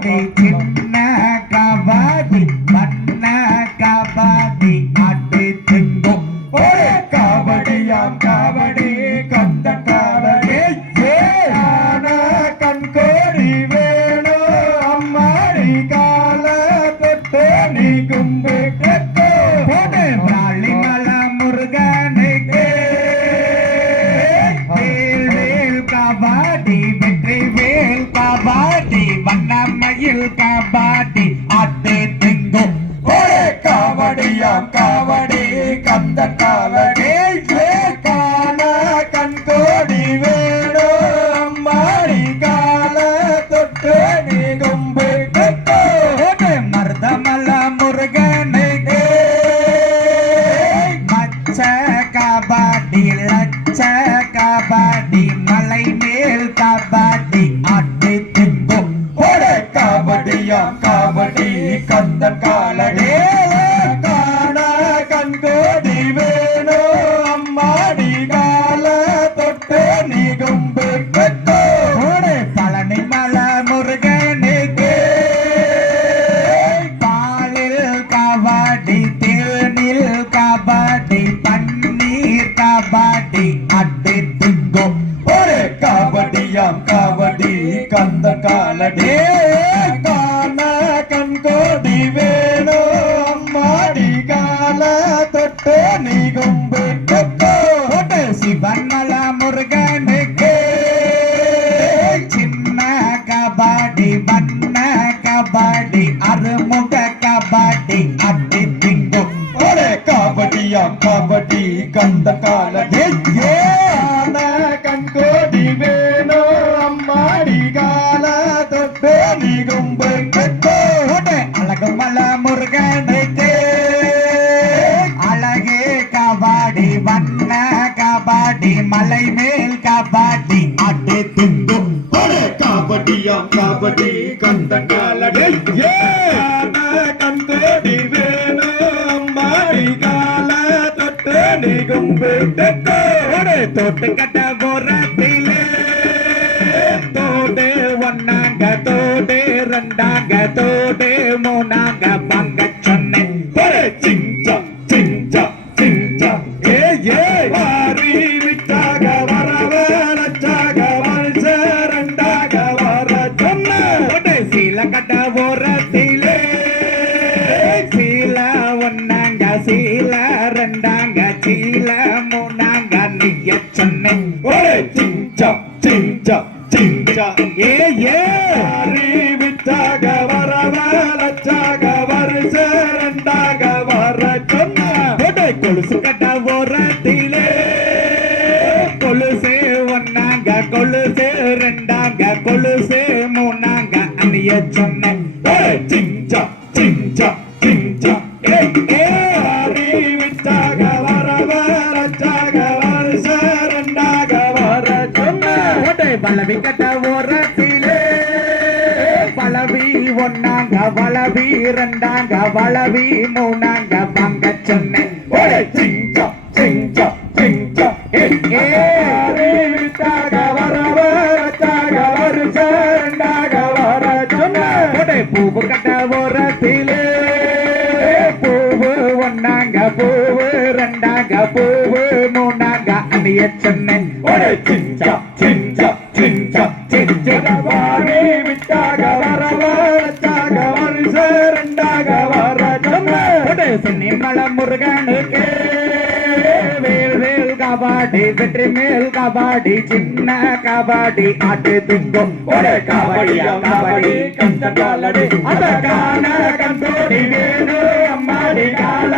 கபாடி சின்ன கபாடி வண்ண கபாடி ஆட்டு திங்கும் கபடியாம் கபடி கந்த கபடி கண்கோடி வேணும் அம்மாடி கால தொட்டு நீ கும்பு பிராளி மல முருகனுக்கு வேல் கபாடி வெற்றி வேல் கபாடி வண்ணமயில் கபாடி ஆட்டு திங்கும் கபடியாம் கபடி கந்த கபடி கால கண்கோடி வேணும் மாடி கால தொட்டு நீ கும்பு மருதமல முருகனுக்கு மச்ச கபாடி லட்ச கபாடி மலை மேல் கபாடி ஆட்டு திங்கும் கபடியாம் கபடி கந்த காலடே காண கண்கோடி வேணும் அம்மாடி கால தொட்டு நீ கும்பு பழனி மல முருகனுக்கு பாலில் கபாடி தேனில் கபாடி பன்னீர் கபாடி அட்டு திங்கும் கபடியாம் கபடி கந்த காலடே காண கண்கோடி வேணும் அம்மாடி கால தொட்டு நீ கும்பு சிவன் மல முருகனுக்கு சின்ன கபாடி வண்ண கபாடி அருமுக கபாடி அட்டி திங்கும் கபடியாம் கபடி கந்த காலடே கண்கோடி வேணும் அம்மாடி கால தொட்டு நீ கும்பு அழகு மல முருகனுக்கு அழகே கபாடி வண்ண கபாடி மலை மேல் கபாடி ஆட்டு திங்கும் கபடியாம் கபடி கந்த காலடே கண்கோடி வேணும் அம்மாடி கால தொட்டு நீ கும்பு தொட்டு கட்ட போறத்திலே தோடு ஒன்னாங்க தோடு ரெண்டாங்க தோடு மூணாங்க பங்க சொன்னேன் சிஞ்சா சிஞ்சா சிஞ்சா ஏ வாரி விட்டாக வரவச்சாக வருஷ ரெண்டாக வர சொன்ன சீல கட்ட போறத்திலே சீல ஒன்னாங்க சீல ரெண்டாங்க சீல மூணாங்க நீய சொன்னேன் சிஞ்சா சிஞ்சா சிஞ்சா ஏ விட்டாக வரவச்சாக வருஷ ரெண்டாக வர சொன்ன கொலுசு கட்ட ஓரத்திலே கொலுசு ஒன்னாங்க கொலுசு ரெண்டாங்க கொலுசு மூணாங்க அணிய சொன்னேன் சிஞ்சா சிஞ்சா சிஞ்சா விட்டாக வரவச்சாக வருஷ ரெண்டாக வர சொன்ன பலவி கட்ட ஓரத்திலே பலவி ஒன்னாங்க வளவி ரெண்டாங்க வளவி மூணாங்க பங்க சொன்னேன் சிஞ்சா சிஞ்சா சிஞ்சா விட்டாக வரவச்சாக வருஷ ரெண்டாக வர சொன்ன பூவு கட்ட ஓரத்திலே பூவு ஒன்னாங்க பூவு ரெண்டாங்க பூவு மூணாங்க அணிய சொன்னேன் சிஞ்சா சிஞ்சா சிஞ்சா சிஞ்சா விட்டாக வரவச்சாக வருஷ ரெண்டாக வர சொன்ன சின்னிமல முருகனுக்கு வேல் வேல் கபாடி வெற்றி மேல் கபாடி சின்ன கபாடி ஆட்டு திங்கும் கபடியாம் கபடி கந்த காலடி அத காண கண்கோடி வேணும் அம்மாடி கால